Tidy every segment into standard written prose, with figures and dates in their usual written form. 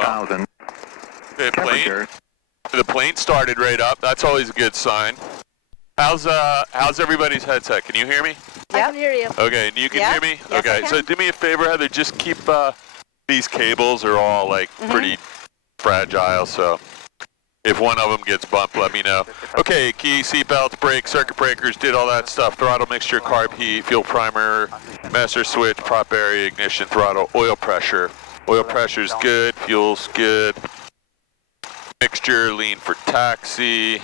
well. 1,000. Okay, plane. The plane started right up. That's always a good sign. How's everybody's headset? Can you hear me? I can hear you. Okay, and you can hear me? Yes, okay, so do me a favor, Heather, just keep these cables are all like pretty fragile, so if one of them gets bumped, let me know. Okay, key, seatbelts, brakes, circuit breakers, did all that stuff. Throttle mixture, carb heat, fuel primer, master switch, prop area, ignition, throttle, oil pressure. Oil pressure's good, fuel's good. Mixture, lean for taxi.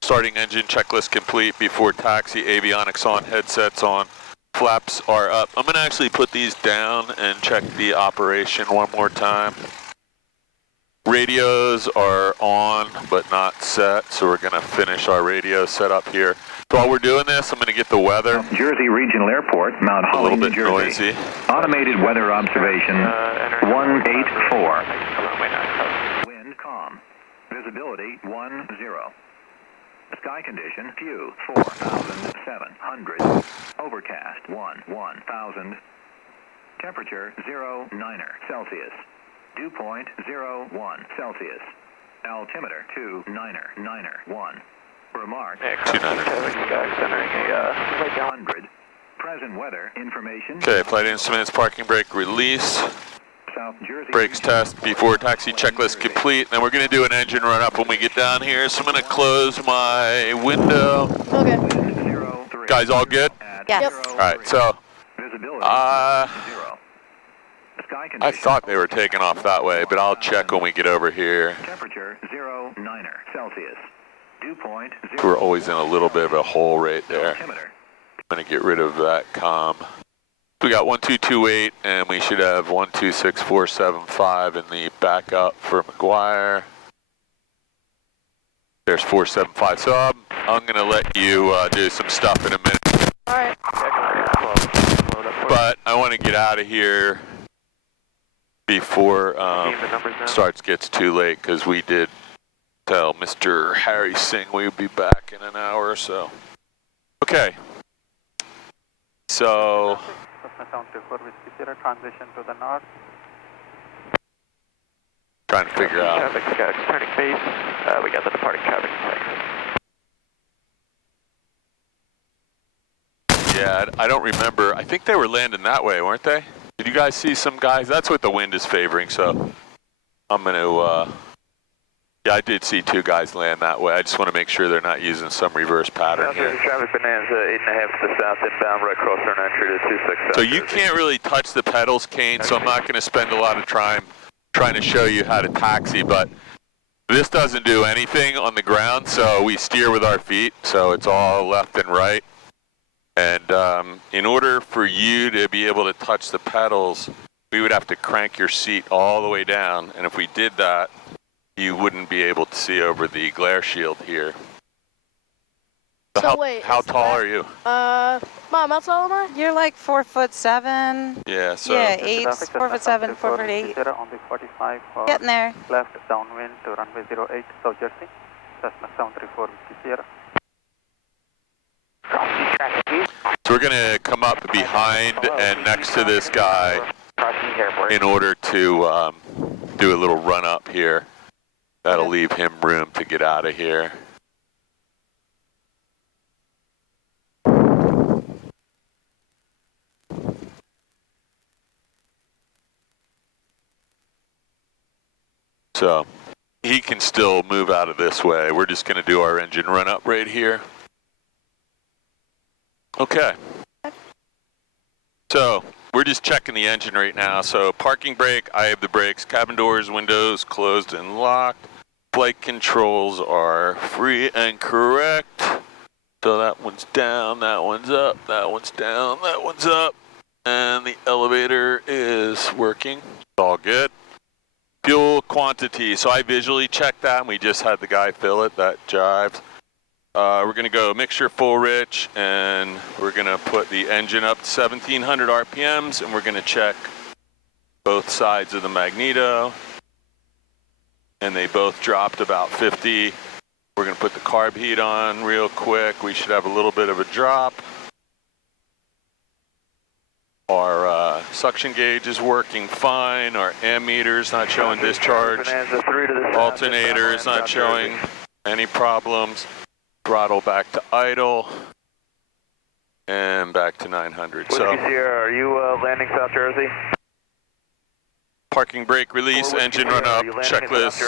Starting engine checklist complete before taxi, avionics on, headsets on, flaps are up. I'm gonna actually put these down and check the operation one more time. Radios are on, but not set, so we're gonna finish our radio setup here. So while we're doing this, I'm gonna get the weather. Jersey Regional Airport, Mount Holly, New Jersey. A little bit noisy. Automated weather observation, 184. Wind calm. Visibility 10. Sky condition few 4,700. Overcast 1,000. Temperature 0.9 Celsius. Dew point 0.1 Celsius. Altimeter 2.991. Remark 100. Present weather information. Okay, flight instruments, parking brake release. South Jersey. Brakes test before taxi checklist complete. Then we're going to do an engine run up when we get down here. So I'm going to close my window. Okay. Guys, all good? Yes. All right, so I thought they were taking off that way, but I'll check when we get over here. Temperature 0.9 Celsius. Dew point 0. We're always in a little bit of a hole right there. I'm going to get rid of that comm. We got 1228, and we should have 126475 in the backup for McGuire. There's 475. So I'm going to let you do some stuff in a minute. All right. But I want to get out of here before starts gets too late, because we did tell Mr. Harry Singh we would be back in an hour or so. Okay. So transition to the north. Trying to figure out. Turning base. We got the departing traffic. Yeah, I don't remember. I think they were landing that way, weren't they? Did you guys see some guys? That's what the wind is favoring, so I'm going to, yeah, I did see two guys land that way. I just want to make sure they're not using some reverse pattern here. Traffic Bonanza 8.5 to the south inbound, right across our entry to 26. So you can't really touch the pedals, Kane, so I'm not going to spend a lot of time trying to show you how to taxi, but this doesn't do anything on the ground, so we steer with our feet, so it's all left and right. And in order for you to be able to touch the pedals, we would have to crank your seat all the way down, and if we did that, you wouldn't be able to see over the glare shield here. So wait, how tall are you? Mom, how tall am I? You're like 4'7". Yeah, so. Yeah, 4'7", 4'8". On the 45 Getting there. left downwind to runway 08, South Jersey. Cessna 734 Whiskey Sierra. So we're going to come up behind and next to this guy in order to do a little run up here. That'll leave him room to get out of here. So he can still move out of this way. We're just going to do our engine run up right here. Okay. So we're just checking the engine right now. So parking brake, I have the brakes, cabin doors, windows closed and locked. Flight controls are free and correct. So that one's down, that one's up, that one's down, that one's up. And the elevator is working. It's all good. Fuel quantity, so I visually checked that and we just had the guy fill it, that jives. We're gonna go mixture full rich and we're gonna put the engine up to 1700 RPMs and we're gonna check both sides of the magneto. And they both dropped about 50. We're gonna put the carb heat on real quick. We should have a little bit of a drop. Our suction gauge is working fine. Our ammeter is not showing discharge. Alternator is not showing any problems. Throttle back to idle. And back to 900. Whiskey Sierra, are you landing South Jersey? Parking brake release, engine run up, checklist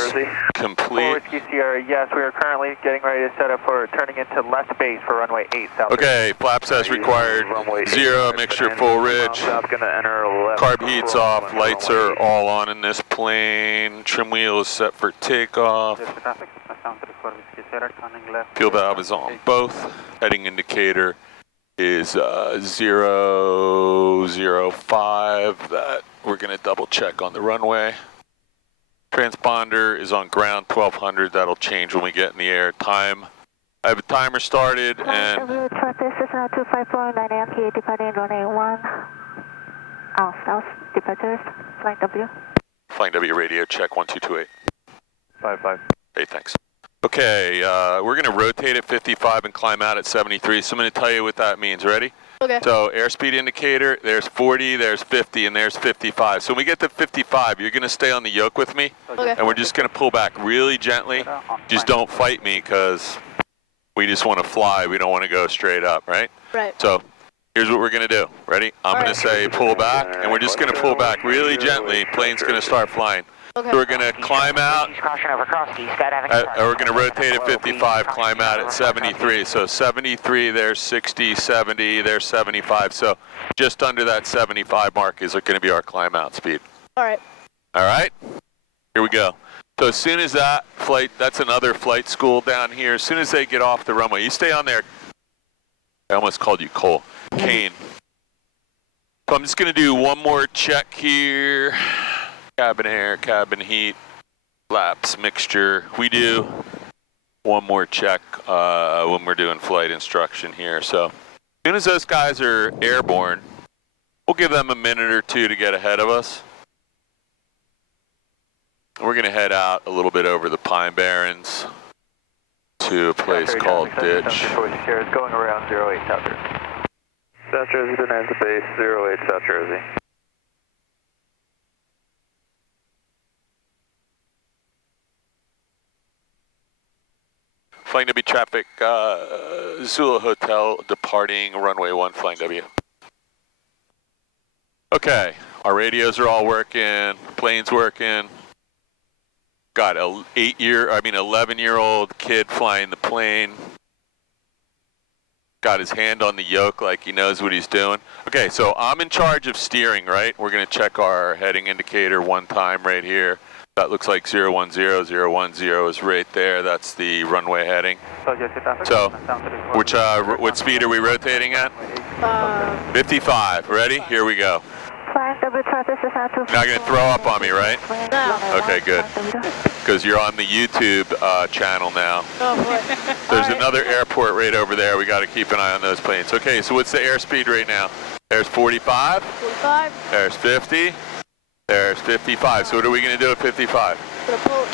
complete. Whiskey Sierra, yes, we are currently getting ready to set up for turning into left base for runway 8 South. Okay, flaps as required, 0, mixture full ridge, carb heat's off, lights are all on in this plane, trim wheel is set for takeoff, fuel valve is on both, heading indicator is 005, that we're going to double check on the runway. Transponder is on ground 1200, that'll change when we get in the air. Time, I have a timer started and... Cessna 254, 9 AM, PA departing runway 1. South, departures, flying W. Flying W radio, check 1228. 55. Hey, thanks. Okay, we're going to rotate at 55 and climb out at 73, so I'm going to tell you what that means. Ready? Okay. So airspeed indicator, there's 40, there's 50, and there's 55. So when we get to 55, you're going to stay on the yoke with me, Okay. and we're just going to pull back really gently. Just don't fight me because we just want to fly. We don't want to go straight up, right? Right. So here's what we're going to do. Ready? I'm going to say pull back, and we're just going to pull back really gently. Plane's going to start flying. Okay. So we're going to climb out, we're going to rotate at 55, climb out at 73. So 73, there's 60, 70, there's 75. So just under that 75 mark is going to be our climb out speed. All right. All right, here we go. So as soon as that flight, that's another flight school down here. As soon as they get off the runway, you stay on there. I almost called you Cole. Kane. So I'm just going to do one more check here. Cabin air, cabin heat, flaps, mixture. We do one more check when we're doing flight instruction here. So as soon as those guys are airborne, we'll give them a minute or two to get ahead of us. We're going to head out a little bit over the Pine Barrens to a place called Ditch. It's going around 08 South Jersey. South Jersey, Bonanza Base, 08 South Jersey. Flying W traffic, Zula Hotel, departing runway 1, Flying W. Okay, our radios are all working, plane's working. Got a 11-year-old kid flying the plane. Got his hand on the yoke like he knows what he's doing. Okay, so I'm in charge of steering, right? We're gonna check our heading indicator one time right here. That looks like 010, 010 is right there. That's the runway heading. So, what speed are we rotating at? 55, ready? Here we go. You're not gonna throw up on me, right? No. Okay, good. Because you're on the YouTube channel now. Oh, boy. There's another airport right over there. We gotta keep an eye on those planes. Okay, so what's the airspeed right now? There's 45. 45. There's 50. There's 55. So what are we going to do at 55?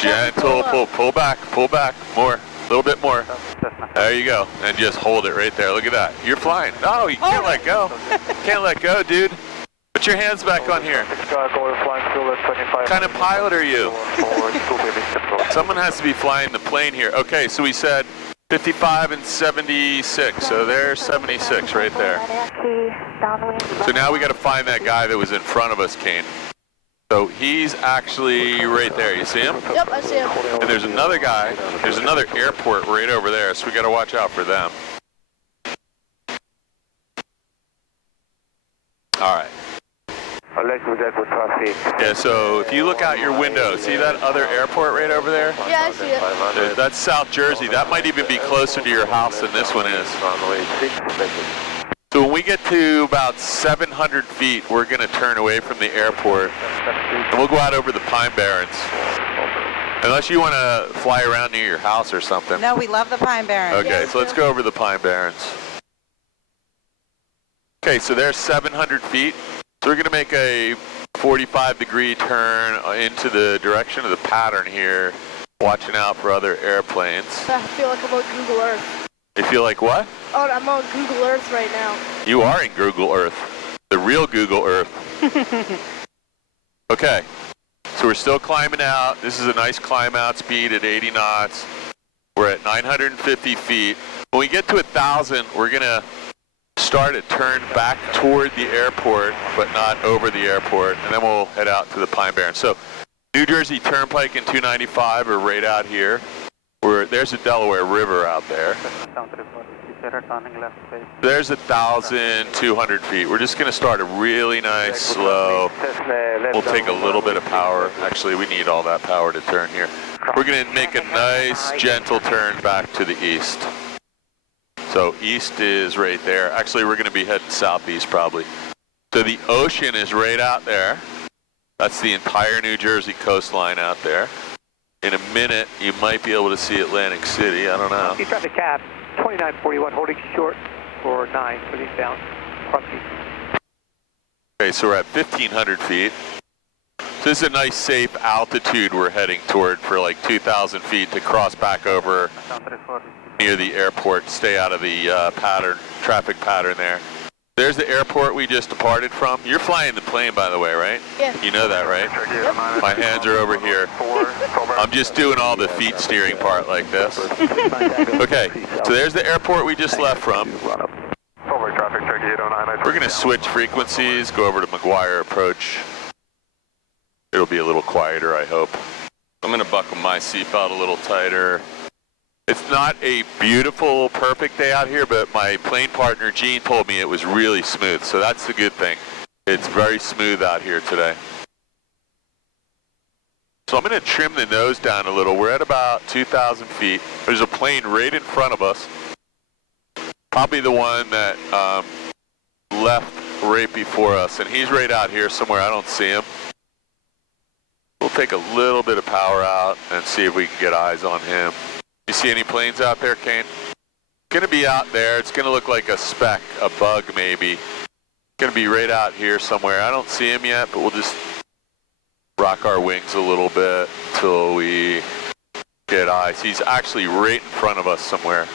Gentle pull back, more, a little bit more. There you go. And just hold it right there. Look at that. You're flying. No, you can't let go. Can't let go, dude. Put your hands back on here. What kind of pilot are you? Someone has to be flying the plane here. Okay, so we said 55 and 76. So there's 76 right there. So now we got to find that guy that was in front of us, Kane. So he's actually right there. You see him? Yep, I see him. And there's another guy. There's another airport right over there, so we got to watch out for them. All right. Yeah, so if you look out your window, see that other airport right over there? Yeah, I see it. That's South Jersey. That might even be closer to your house than this one is. So when we get to about 700 feet, we're going to turn away from the airport, and we'll go out over the Pine Barrens. Unless you want to fly around near your house or something. No, we love the Pine Barrens. Okay, so let's go over the Pine Barrens. Okay, so there's 700 feet. So we're going to make a 45-degree turn into the direction of the pattern here, watching out for other airplanes. I feel like I'm on Google Earth. You feel like what? Oh, I'm on Google Earth right now. You are in Google Earth. the real Google Earth. Okay, so we're still climbing out. This is a nice climb out speed at 80 knots. We're at 950 feet. When we get to 1,000, we're gonna start a turn back toward the airport, but not over the airport, and then we'll head out to the Pine Barrens. So New Jersey Turnpike and 295 are right out here. There's the Delaware River out there. There's 1,200 feet. We're just gonna start a really nice, slow. We'll take a little bit of power. Actually, we need all that power to turn here. We're gonna make a nice, gentle turn back to the east. So east is right there. Actually, we're gonna be heading southeast probably. So the ocean is right out there. That's the entire New Jersey coastline out there. In a minute, you might be able to see Atlantic City. I don't know. He's trying to cap 2941, holding short for 9, putting down. Okay, so we're at 1,500 feet. So this is a nice, safe altitude we're heading toward for like 2,000 feet to cross back over near the airport, stay out of the traffic pattern there. There's the airport we just departed from. You're flying the plane, by the way, right? Yeah. You know that, right? Yep. My hands are over here. I'm just doing all the feet steering part like this. Okay, so there's the airport we just left from. We're going to switch frequencies, go over to McGuire approach. It'll be a little quieter, I hope. I'm going to buckle my seatbelt a little tighter. It's not a beautiful, perfect day out here, but my plane partner, Gene, told me it was really smooth, so that's the good thing. It's very smooth out here today. So I'm going to trim the nose down a little. We're at about 2,000 feet. There's a plane right in front of us. Probably the one that left right before us, and he's right out here somewhere. I don't see him. We'll take a little bit of power out and see if we can get eyes on him. You see any planes out there, Kane? Gonna be out there. It's gonna look like a speck, a bug maybe. Gonna be right out here somewhere. I don't see him yet, but we'll just rock our wings a little bit till we get eyes. He's actually right in front of us somewhere.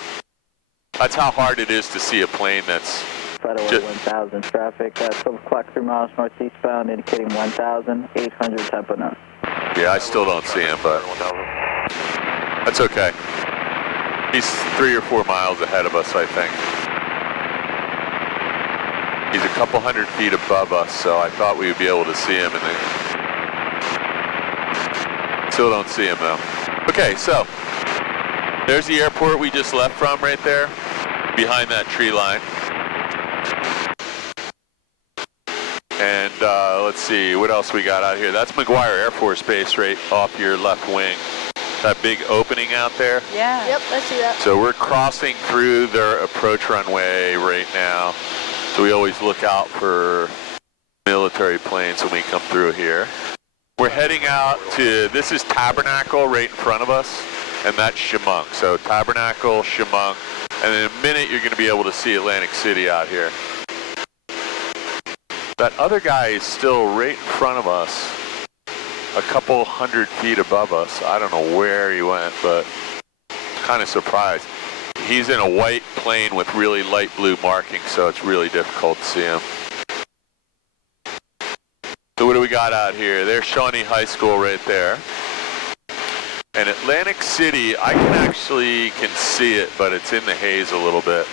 That's how hard it is to see a plane that's Flight away 1,000 traffic, 12 o'clock 3 miles northeastbound, indicating 1,800 tempo now. Yeah, I still don't see him, but that's okay. He's 3 or 4 miles ahead of us, I think. He's a couple hundred feet above us, so I thought we would be able to see him, and then still don't see him though. Okay, so there's the airport we just left from right there, behind that tree line. And let's see, what else we got out here? That's McGuire Air Force Base right off your left wing. That big opening out there. Yeah. Yep, I see that. So we're crossing through their approach runway right now. So we always look out for military planes when we come through here. We're heading out to, this is Tabernacle right in front of us, and that's Chemung. So Tabernacle, Chemung, and in a minute you're going to be able to see Atlantic City out here. That other guy is still right in front of us, a couple hundred feet above us. I don't know where he went, but kind of surprised. He's in a white plane with really light blue markings, so it's really difficult to see him. So what do we got out here? There's Shawnee High School right there. And Atlantic City, I can see it, but it's in the haze a little bit.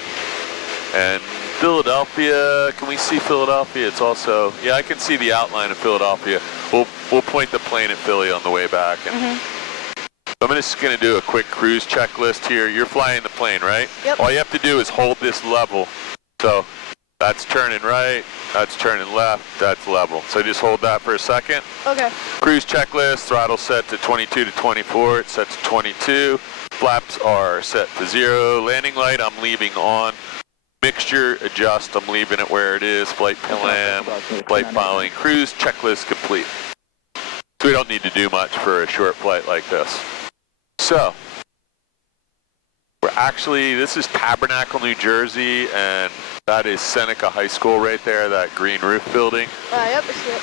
And Philadelphia, can we see Philadelphia? It's also, yeah, I can see the outline of Philadelphia. We'll point the plane at Philly on the way back. And I'm just going to do a quick cruise checklist here. You're flying the plane, right? Yep. All you have to do is hold this level. So that's turning right, that's turning left, that's level. So just hold that for a second. Okay. Cruise checklist, throttle set to 22 to 24, it's set to 22. Flaps are set to 0. Landing light, I'm leaving on. Mixture, adjust, I'm leaving it where it is. Flight plan, flight following, cruise checklist complete. So we don't need to do much for a short flight like this. So, we're actually, this is Tabernacle, New Jersey, and that is Seneca High School right there, that green roof building. Yep, I see it.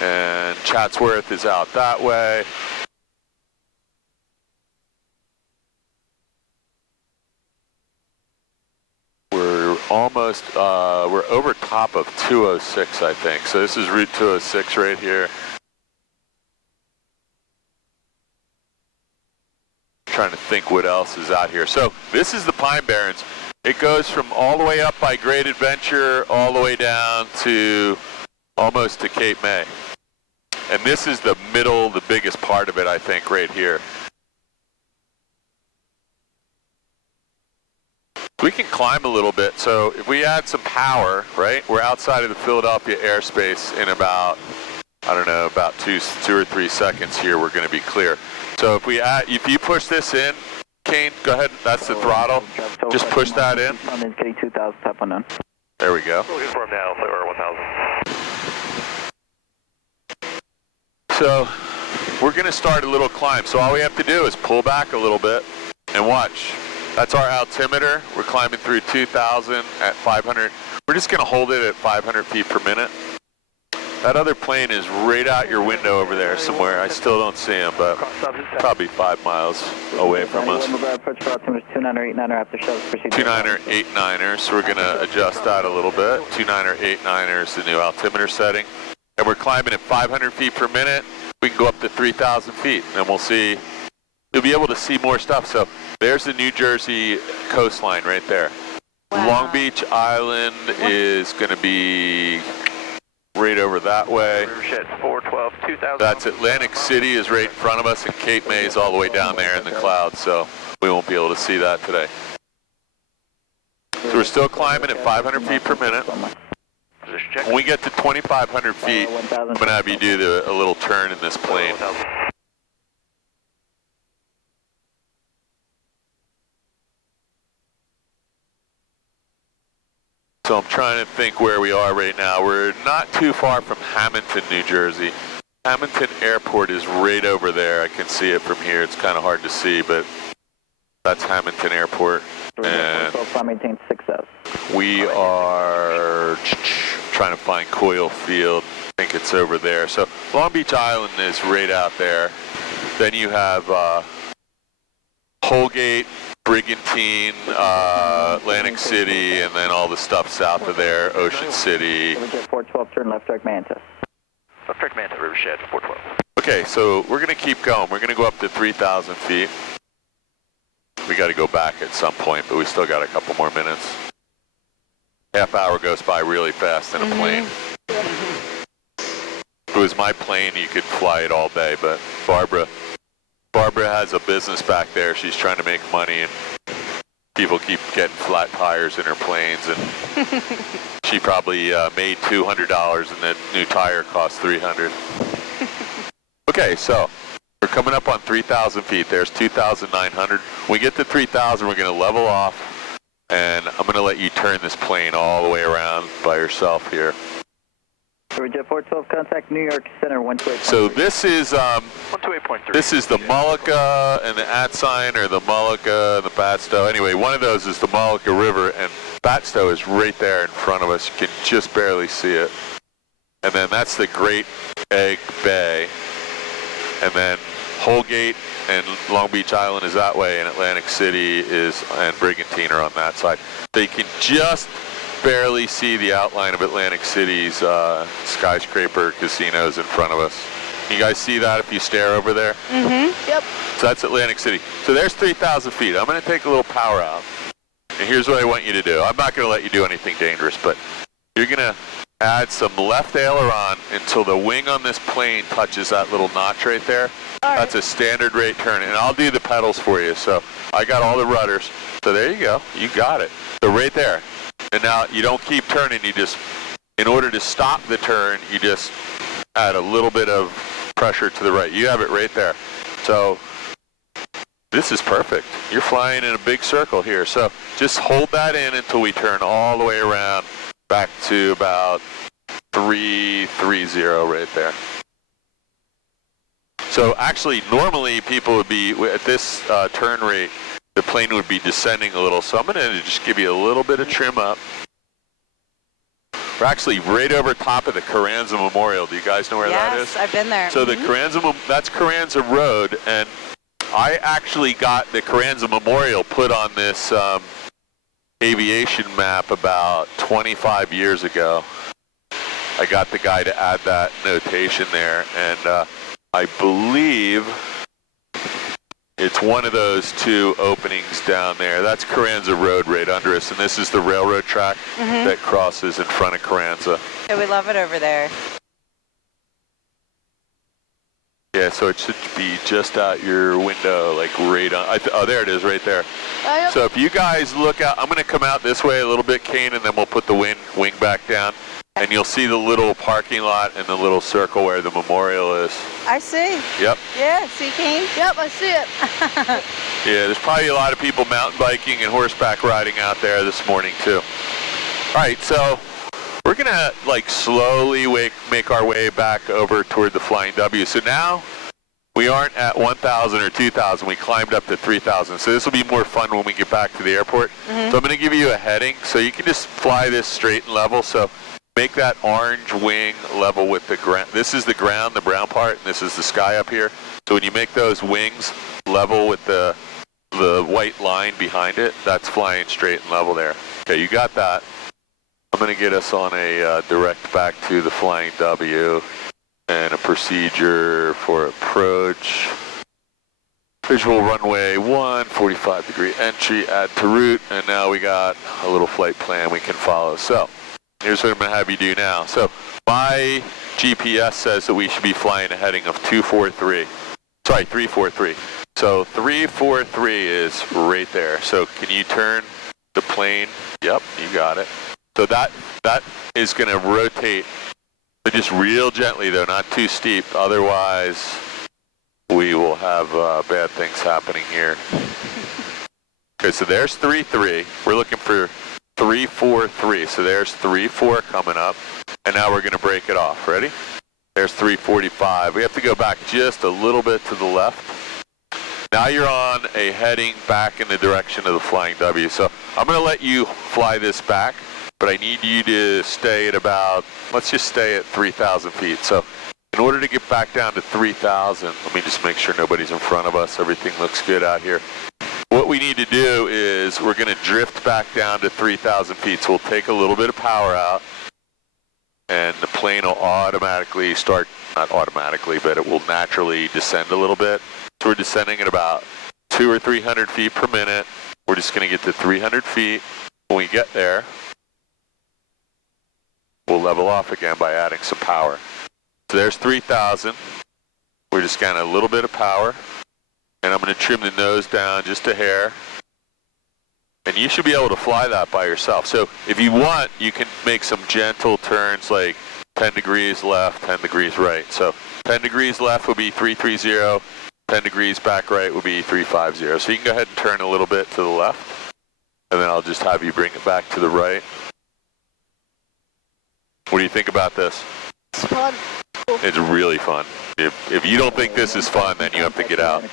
And Chatsworth is out that way. We're almost, we're over top of 206, I think. So this is Route 206 right here. Trying to think what else is out here. So this is the Pine Barrens. It goes from all the way up by Great Adventure all the way down to almost to Cape May. And this is the middle, the biggest part of it, I think, right here. We can climb a little bit. So if we add some power, right, we're outside of the Philadelphia airspace in about, I don't know, about two or 3 seconds here, we're going to be clear. So if you push this in, Kane, go ahead, that's the throttle. Just push that in. Getting 2,000, tap on none. There we go. Looking for him now, flight order 1000. So we're going to start a little climb. So all we have to do is pull back a little bit and watch. That's our altimeter. We're climbing through 2,000 at 500. We're just going to hold it at 500 feet per minute. That other plane is right out your window over there somewhere. I still don't see him, but probably 5 miles away from us. 29er, 89er, so we're going to adjust that a little bit. 29er, 89er is the new altimeter setting. And we're climbing at 500 feet per minute. We can go up to 3,000 feet, and we'll see. You'll be able to see more stuff. So there's the New Jersey coastline right there. Wow. Long Beach Island is going to be right over that way. 412, 2000. That's Atlantic City is right in front of us, and Cape May is all the way down there in the clouds, so we won't be able to see that today. So we're still climbing at 500 feet per minute. When we get to 2,500 feet, I'm going to have you do a little turn in this plane. So I'm trying to think where we are right now. We're not too far from Hamilton, New Jersey. Hamilton Airport is right over there. I can see it from here. It's kind of hard to see, but that's Hamilton Airport. And we are trying to find Coyle Field. I think it's over there. So Long Beach Island is right out there. Then you have Holgate, Brigantine, Atlantic City, and then all the stuff south of there, Ocean City. 412, turn left direct Mantis. Left direct Mantis, Rivershed, 412. Okay, so we're going to keep going. We're going to go up to 3,000 feet. We got to go back at some point, but we still got a couple more minutes. Half hour goes by really fast in a plane. If it was my plane, you could fly it all day, but Barbara has a business back there. She's trying to make money, and people keep getting flat tires in her planes, and she probably made $200, and the new tire cost $300. Okay, so we're coming up on 3,000 feet. There's 2,900. When we get to 3,000, we're going to level off, and I'm going to let you turn this plane all the way around by yourself here. Jet 412, contact New York Center 128. So this is 128.3. This is the Mullica and the Atsign, or the Mullica and the Batstow. Anyway, one of those is the Mullica River, and Batstow is right there in front of us. You can just barely see it. And then that's the Great Egg Bay. And then Holgate and Long Beach Island is that way, and Atlantic City and Brigantine are on that side. So you can just barely see the outline of Atlantic City's skyscraper casinos in front of us. You guys see that if you stare over there? Mm-hmm. Yep. So that's Atlantic City. So there's 3,000 feet. I'm going to take a little power out. And here's what I want you to do. I'm not going to let you do anything dangerous, but you're going to add some left aileron until the wing on this plane touches that little notch right there. All right. That's a standard rate turn, and I'll do the pedals for you. So I got all the rudders. So there you go. You got it. So right there. And now you don't keep turning. You just, in order to stop the turn, you just add a little bit of pressure to the right. You have it right there. So this is perfect. You're flying in a big circle here. So just hold that in until we turn all the way around back to about 330 right there. So actually, normally people would be, at this turn rate, the plane would be descending a little. So I'm going to just give you a little bit of trim up. We're actually right over top of the Carranza Memorial. Do you guys know where that is? Yes, I've been there. So the Carranza, that's Carranza Road, and I actually got the Carranza Memorial put on this Aviation map about 25 years ago. I got the guy to add that notation there, and I believe it's one of those two openings down there. That's Carranza Road right under us, and this is the railroad track that crosses in front of Carranza. Yeah, we love it over there. Yeah, so it should be just out your window, like right on. Oh, there it is, right there. Yep. So if you guys look out, I'm going to come out this way a little bit, Kane, and then we'll put the wing back down. And you'll see the little parking lot and the little circle where the memorial is. I see. Yep. Yeah, see, Kane? Yep, I see it. Yeah, there's probably a lot of people mountain biking and horseback riding out there this morning too. All right, so we're gonna like slowly make our way back over toward the Flying W. So now we aren't at 1,000 or 2,000. We climbed up to 3,000. So this will be more fun when we get back to the airport. So I'm gonna give you a heading so you can just fly this straight and level. So make that orange wing level with the ground. This is the ground, the brown part, and this is the sky up here. So when you make those wings level with the white line behind it, that's flying straight and level there. Okay, you got that. I'm going to get us on a direct back to the Flying W and a procedure for approach. Visual runway 1, 45-degree entry, add to route, and now we got a little flight plan we can follow. So here's what I'm going to have you do now. So my GPS says that we should be flying a heading of 243. Sorry, 343. So 343 is right there. So can you turn the plane? Yep, you got it. So that is going to rotate, but just real gently though, not too steep. Otherwise, we will have bad things happening here. Okay, so there's 3-3. We're looking for 343. So there's 3-4 coming up, and now we're going to break it off. Ready? There's 345. We have to go back just a little bit to the left. Now you're on a heading back in the direction of the Flying W. So I'm going to let you fly this back, but I need you to stay at about, let's just stay at 3,000 feet. So in order to get back down to 3,000, let me just make sure nobody's in front of us. Everything looks good out here. What we need to do is we're going to drift back down to 3,000 feet. So we'll take a little bit of power out, and the plane will automatically start, not automatically, but it will naturally descend a little bit. So we're descending at about 200 or 300 feet per minute. We're just going to get to 300 feet. When we get there, we'll level off again by adding some power. So there's 3,000. We're just getting a little bit of power. And I'm going to trim the nose down just a hair. And you should be able to fly that by yourself. So if you want, you can make some gentle turns like 10 degrees left, 10 degrees right. So 10 degrees left would be 330, 10 degrees back right would be 350. So you can go ahead and turn a little bit to the left, and then I'll just have you bring it back to the right. What do you think about this? It's fun. Cool. It's really fun. If you don't think this is fun, then you have to get out.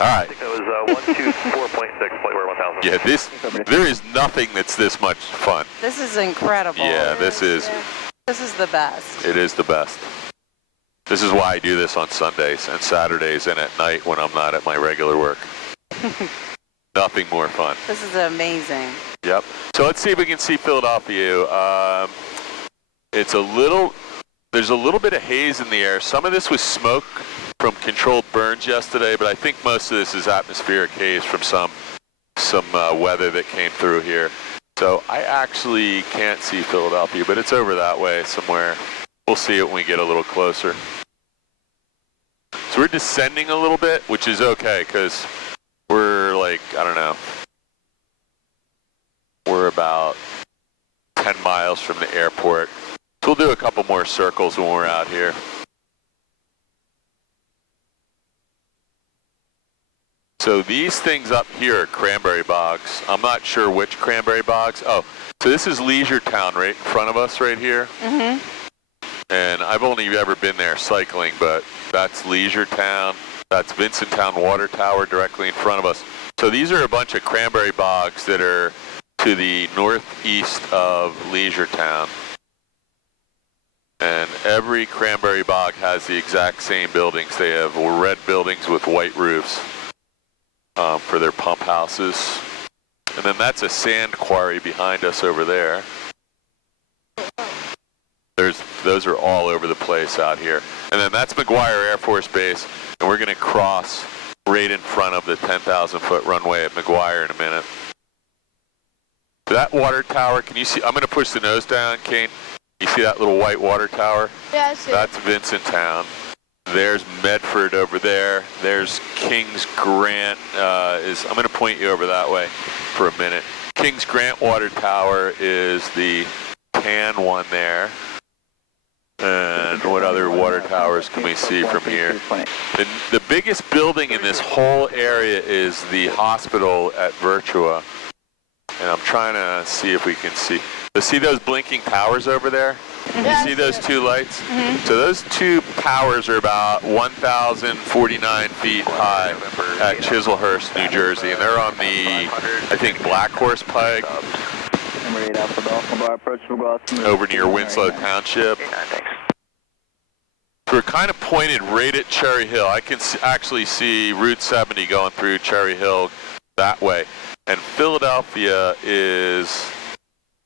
All right. I think that was 124.6, flightware 1000. Yeah, there is nothing that's this much fun. This is incredible. Yeah, this is the best. It is the best. This is why I do this on Sundays and Saturdays and at night when I'm not at my regular work. Nothing more fun. This is amazing. Yep. So let's see if we can see Philadelphia. There's a little bit of haze in the air. Some of this was smoke from controlled burns yesterday, but I think most of this is atmospheric haze from some weather that came through here. So I actually can't see Philadelphia, but it's over that way somewhere. We'll see it when we get a little closer. So we're descending a little bit, which is okay, because we're like, I don't know, we're about 10 miles from the airport. So we'll do a couple more circles when we're out here. So these things up here are cranberry bogs. I'm not sure which cranberry bogs. Oh, so this is Leisure Town right in front of us right here. Mm-hmm. And I've only ever been there cycling, but that's Leisure Town. That's Vincent Town Water Tower directly in front of us. So these are a bunch of cranberry bogs that are to the northeast of Leisure Town. And every cranberry bog has the exact same buildings. They have red buildings with white roofs for their pump houses. And then that's a sand quarry behind us over there. Those are all over the place out here. And then that's McGuire Air Force Base, and we're going to cross right in front of the 10,000-foot runway at McGuire in a minute. That water tower, can you see? I'm going to push the nose down, Kane. You see that little white water tower? Yeah, I see it. That's Vincenttown. There's Medford over there. There's Kings Grant. I'm going to point you over that way for a minute. Kings Grant water tower is the tan one there. And what other water towers can we see from here? The biggest building in this whole area is the hospital at Virtua. And I'm trying to see if we can see. See those blinking towers over there? Yeah, You see those two lights? Mm-hmm. So those two towers are about 1,049 feet high at Chislehurst, New Jersey. And they're on the, I think, Black Horse Pike over near Winslow Township. We're kind of pointed right at Cherry Hill. I can actually see Route 70 going through Cherry Hill that way. And Philadelphia is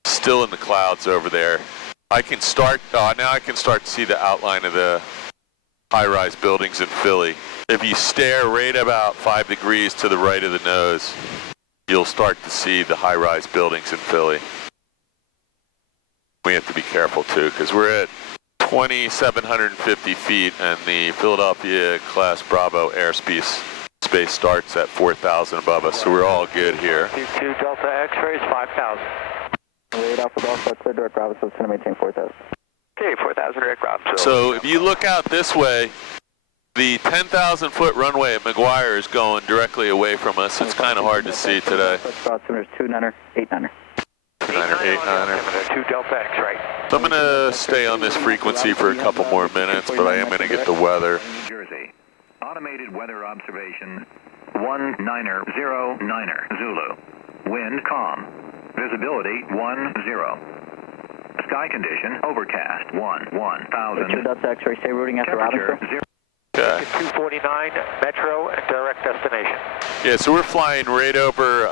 still in the clouds over there. I can start, now I can start to see the outline of the high-rise buildings in Philly. If you stare right about 5 degrees to the right of the nose, you'll start to see the high-rise buildings in Philly. We have to be careful too, because we're at 2,750 feet, and the Philadelphia Class Bravo airspace starts at 4,000 above us, so we're all good here. 2 Delta X-rays, 5,000. Lead Alpha Golf, clear direct Bravo, so it's going to maintain 4,000. Okay, 4,000 direct Bravo. So if you look out this way, the 10,000-foot runway at McGuire is going directly away from us. It's kind of hard to see today. There's 2-9er, 8-9er. 2-9er, 8-9er. 2 Delta X-ray. So I'm going to stay on this frequency for a couple more minutes, but I am going to get the weather. New Jersey. Automated weather observation 1909er Zulu. Wind calm. Visibility 10. Sky condition overcast 1,000. 2 Delta X-ray, stay routing after Temperature Robinson. 0. Okay. 249 Metro and direct destination. Yeah, so we're flying right over,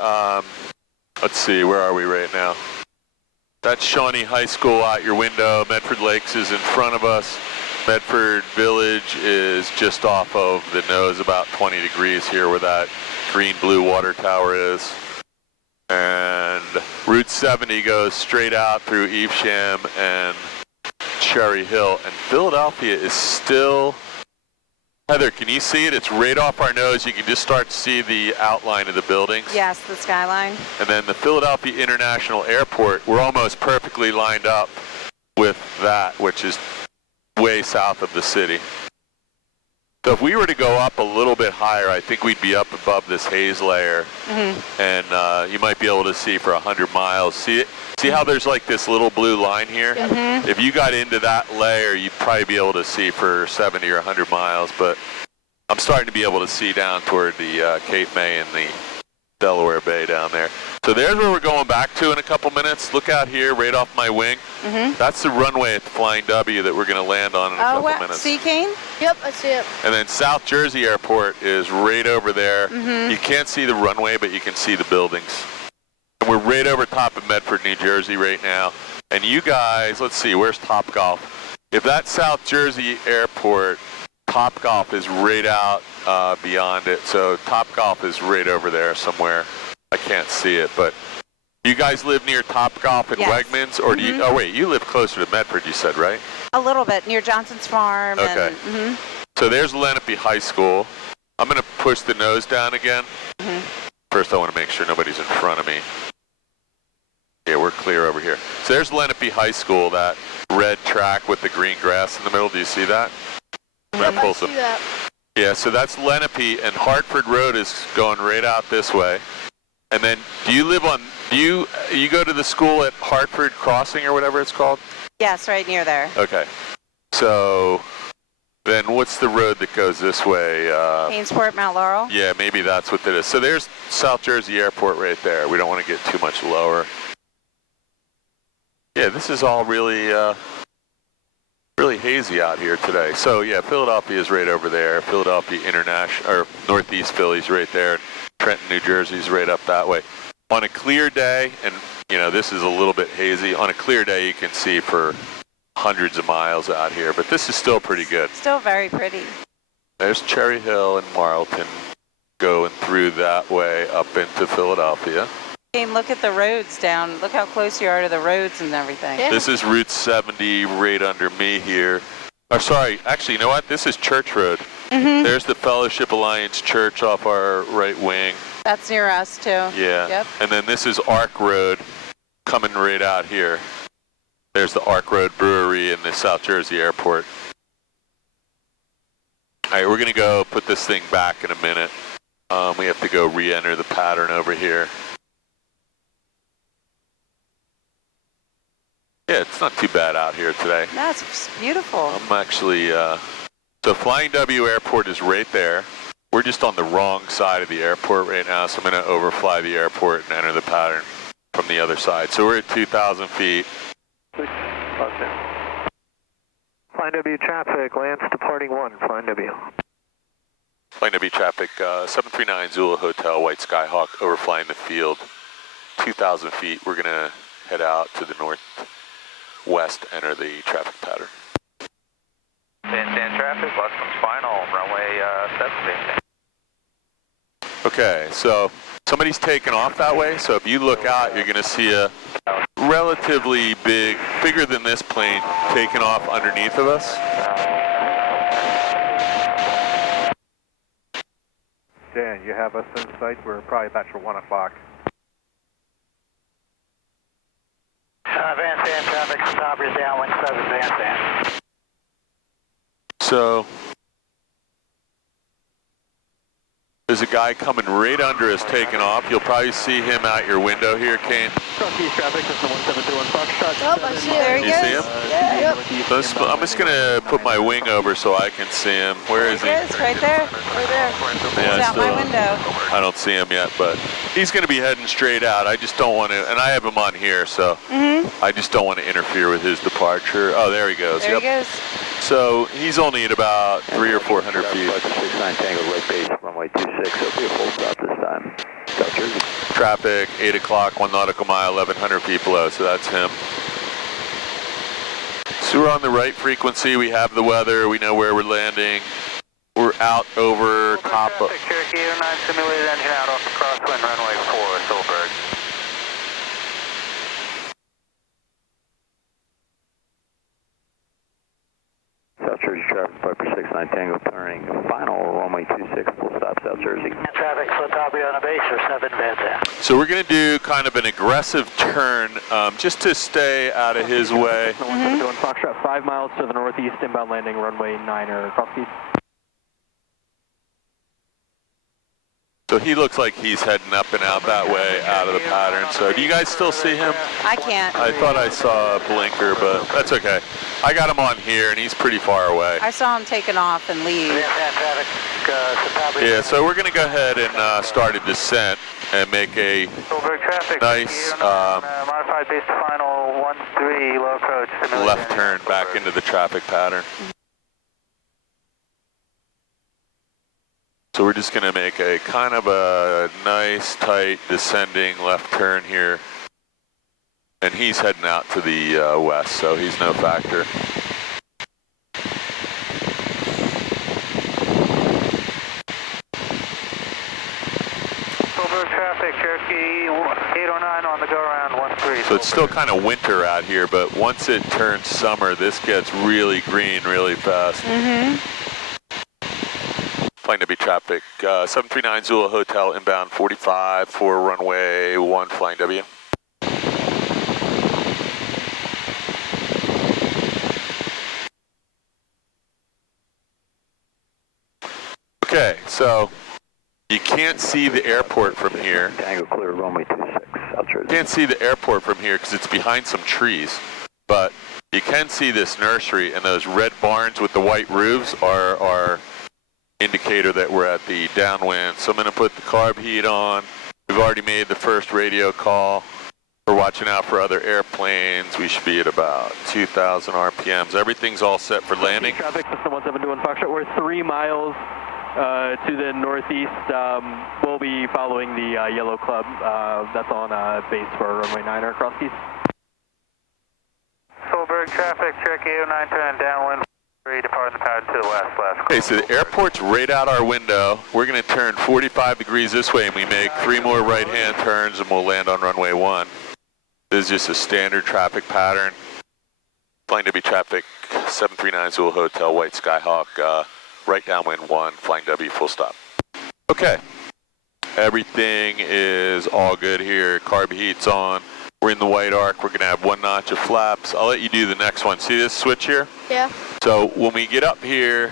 let's see, where are we right now? That's Shawnee High School out your window. Medford Lakes is in front of us. Medford Village is just off of the nose, about 20 degrees here where that green-blue water tower is. And Route 70 goes straight out through Evesham and Cherry Hill. And Philadelphia is still... Heather, can you see it? It's right off our nose. You can just start to see the outline of the buildings. Yes, the skyline. And then the Philadelphia International Airport, we're almost perfectly lined up with that, which is way south of the city. So if we were to go up a little bit higher, I think we'd be up above this haze layer. Mm-hmm. And you might be able to see for 100 miles. See how there's like this little blue line here? Mm-hmm. If you got into that layer, you'd probably be able to see for 70 or 100 miles. But I'm starting to be able to see down toward the Cape May and the Delaware Bay down there. So there's where we're going back to in a couple minutes. Look out here, right off my wing. Mm-hmm. That's the runway at the Flying W that we're going to land on in a couple minutes. See, Kane? Yep, I see it. And then South Jersey Airport is right over there. Mm-hmm. You can't see the runway, but you can see the buildings. And we're right over top of Medford, New Jersey right now. And you guys, let's see, where's Topgolf? If that's South Jersey Airport, Topgolf is right out beyond it. So Topgolf is right over there somewhere. I can't see it, but you guys live near Topgolf and Yes. Wegmans, or do you? Oh wait, you live closer to Medford, you said, right? A little bit, near Johnson's Farm. Okay. And, mm-hmm. So there's Lenape High School. I'm going to push the nose down again. Mm-hmm. First, I want to make sure nobody's in front of me. Yeah, we're clear over here. So there's Lenape High School, that red track with the green grass in the middle. Do you see that? Yep, I see that. Yeah, so that's Lenape, and Hartford Road is going right out this way. And then, do you live on? You go to the school at Hartford Crossing or whatever it's called? Yes, right near there. Okay. So then, what's the road that goes this way? Hainesport, Mount Laurel. Yeah, maybe that's what it is. So there's South Jersey Airport right there. We don't want to get too much lower. Yeah, this is all really, really hazy out here today. So yeah, Philadelphia is right over there. Philadelphia International, or Northeast Philly's right there. Trenton, New Jersey's right up that way. On a clear day, and you know, this is a little bit hazy, on a clear day you can see for hundreds of miles out here, but this is still pretty good. Still very pretty. There's Cherry Hill and Marlton going through that way up into Philadelphia. Kane, look at the roads down. Look how close you are to the roads and everything. Yeah. This is Route 70 right under me here. Oh, sorry, actually, you know what? This is Church Road. There's the Fellowship Alliance Church off our right wing. That's near us too. Yeah. Yep. And then this is Ark Road coming right out here. There's the Ark Road Brewery and the South Jersey Airport. All right, we're going to go put this thing back in a minute. We have to go re-enter the pattern over here. Yeah, it's not too bad out here today. That's beautiful. I'm actually, so Flying W Airport is right there. We're just on the wrong side of the airport right now, so I'm going to overfly the airport and enter the pattern from the other side. So we're at 2,000 feet. Flying W traffic, Lance departing 1, Flying W. Flying W traffic, 739 Zulu Hotel, White Skyhawk, overflying the field, 2,000 feet. We're going to head out to the northwest, enter the traffic pattern. Stand traffic, Boston's final, runway 70. Okay, so somebody's taking off that way, so if you look out, you're going to see a relatively bigger than this plane taking off underneath of us. Dan, you have us in sight. We're probably about for 1 o'clock. Van Stan traffic, Sabria downwind 7, Van Stan. So there's a guy coming right under us taking off. You'll probably see him out your window here, Kane. Southeast traffic, Cessna 1721 Foxtrot. Oh, I see There it. he You goes. see him? Yep. I'm just going to put my wing over so I can see him. Where is he? There he is, right there. Right there. Yeah, He's out my still- window. I don't see him yet, but he's going to be heading straight out. I just don't want to, and I have him on here, so I just don't want to interfere with his departure. Oh, there he goes. There he goes. So he's only at about 300 or 400 feet. 69 Tango, right base, runway 26, it'll be a full stop this time. South Jersey. Traffic, 8 o'clock, 1 nautical mile, 1,100 feet below, so that's him. So we're on the right frequency, we have the weather, we know where we're landing. We're out over top of... Cherokee 809 simulated engine out off the crosswind runway 4, Solberg. South Jersey traffic, Piper 69 Tango, turning final, runway 26, full stop, South Jersey. Traffic, Sabria on a base or 7, Van Stan. So we're going to do kind of an aggressive turn just to stay out of his way. 1721 Foxtrot, 5 miles to the northeast, inbound landing, runway 9 cross speed. So he looks like he's heading up and out that way, out of the pattern. So do you guys still see him? I can't. I thought I saw a blinker, but that's okay. I got him on here, and he's pretty far away. I saw him taking off and leave. Van Stan traffic, Sabria. Yeah, so we're going to go ahead and start a descent and make a Solberg traffic. nice modified base to final 13, low approach. simulated left engine turn out, back Solberg. into the traffic pattern. So we're just going to make a kind of a nice, tight, descending left turn here. And he's heading out to the west, so he's no factor. Solberg traffic, Cherokee 809 on the go around 13. So it's still kind of winter out here, but once it turns summer, this gets really green really fast. Flying W traffic, 739 Zulu Hotel, inbound 45 for runway 1, Flying W. Okay, so you can't see the airport from here. Tango clear, runway 26, South Jersey. Can't see the airport from here because it's behind some trees, but you can see this nursery, and those red barns with the white roofs are indicator that we're at the downwind. So I'm going to put the carb heat on. We've already made the first radio call. We're watching out for other airplanes. We should be at about 2,000 RPMs. Everything's all set for landing. Traffic, Cessna 1721 Foxtrot. We're 3 miles To the northeast, we'll be following the yellow club that's on base for runway 9 across east. Solberg traffic, Cherokee 0910 downwind, departing the pattern to the west. Okay, so the airport's right out our window. We're going to turn 45 degrees this way, and we make 3 more right-hand turns, and we'll land on runway 1. This is just a standard traffic pattern. Flying W traffic, 739 Zulu Hotel, White Skyhawk, right downwind 1, flying W, full stop. Okay, everything is all good here. Carb heat's on. We're in the white arc. We're going to have 1 notch of flaps. I'll let you do the next one. See this switch here? Yeah. So when we get up here,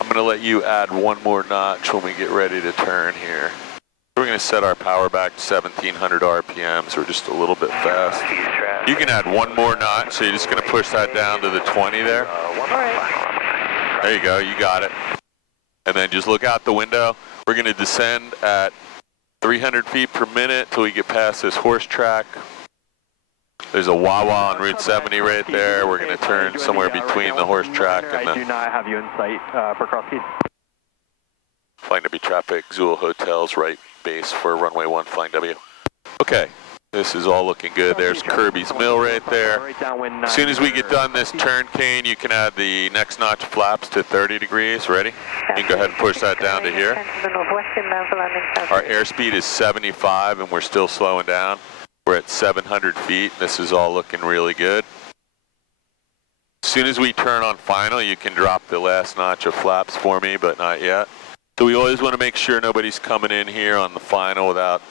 I'm going to let you add 1 more notch when we get ready to turn here. We're going to set our power back to 1700 RPM, so we're just a little bit fast. You can add 1 more notch, so you're just going to push that down to the 20 there. There you go, you got it. And then just look out the window. We're going to descend at 300 feet per minute till we get past this horse track. There's a Wawa on Route 70 right there. We're going to turn somewhere between the horse track and the... I do not have you in sight for cross east. Flying W traffic, Zulu Hotels, right base for runway 1, flying W. Okay, this is all looking good. There's Kirby's Mill right there. As soon as we get done this turn, Kane, you can add the next notch flaps to 30 degrees. Ready? You can go ahead and push that down to here. Our airspeed is 75 and we're still slowing down. We're at 700 feet. This is all looking really good. As soon as we turn on final, you can drop the last notch of flaps for me, but not yet. So we always want to make sure nobody's coming in here on the final without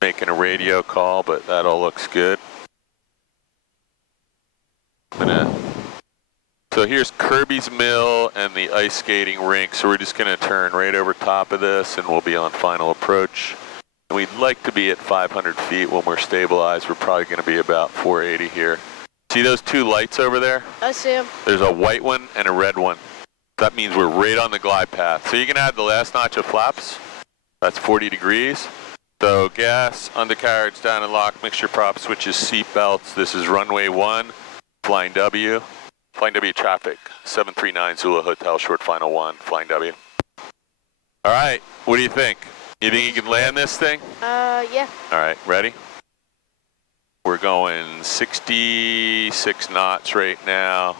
making a radio call, but that all looks good. So here's Kirby's Mill and the ice skating rink. So we're just going to turn right over top of this and we'll be on final approach. And we'd like to be at 500 feet when we're stabilized. We're probably going to be about 480 here. See those 2 lights over there? I see them. There's a white one and a red one. That means we're right on the glide path. So you can add the last notch of flaps. That's 40 degrees. So gas, undercarriage down and lock, mixture prop, switches, seat belts. This is runway 1, flying W. Flying W traffic, 739 Zulu Hotel, short final 1, flying W. All right, what do you think? You think you can land this thing? Yeah. All right, ready? We're going 66 knots right now.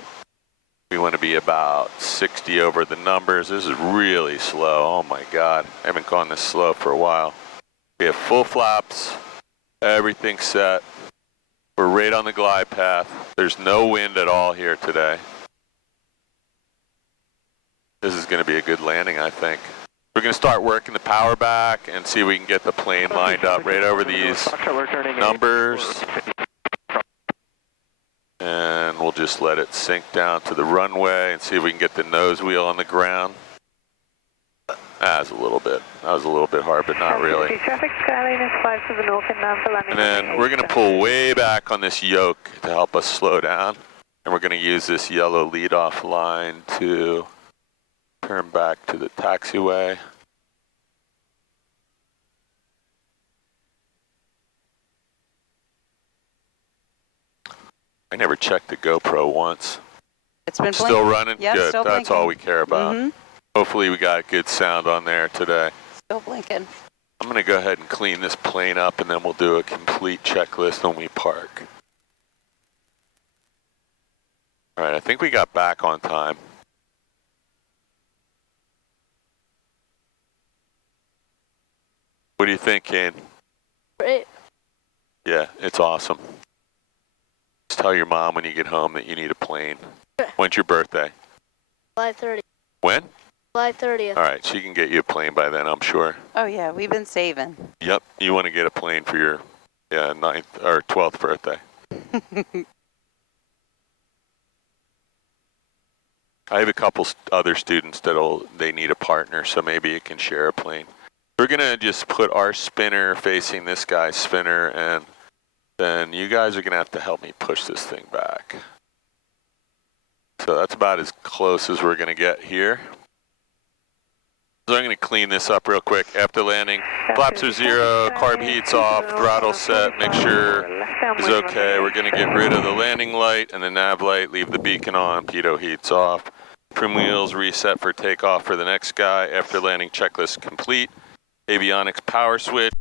We want to be about 60 over the numbers. This is really slow. Oh my God, I haven't gone this slow for a while. We have full flaps, everything set. We're right on the glide path. There's no wind at all here today. This is going to be a good landing, I think. We're going to start working the power back and see if we can get the plane lined up right over these numbers. And we'll just let it sink down to the runway and see if we can get the nose wheel on the ground. That was a little bit hard, but not really. And then we're going to pull way back on this yoke to help us slow down. And we're going to use this yellow leadoff line to turn back to the taxiway. I never checked the GoPro once. It's been still running? Yep, good. Still That's blinking. all we care about. Hopefully we got good sound on there today. Still blinking. I'm going to go ahead and clean this plane up and then we'll do a complete checklist when we park. All right, I think we got back on time. What do you think, Kane? Great. Yeah, it's awesome. Just tell your mom when you get home that you need a plane. When's your birthday? July 30th. When? July 30th. All right, she can get you a plane by then, I'm sure. Oh yeah, we've been saving. Yep, you want to get a plane for your 9th or 12th birthday. I have a couple other students they need a partner, so maybe you can share a plane. We're gonna just put our spinner facing this guy's spinner, and then you guys are gonna have to help me push this thing back. So that's about as close as we're gonna get here. So I'm gonna clean this up real quick. After landing, flaps are 0, carb heat's off, throttle set, mixture is okay. We're gonna get rid of the landing light and the nav light, leave the beacon on, pitot heat's off. Trim wheels reset for takeoff for the next guy after landing checklist complete. Avionics power switch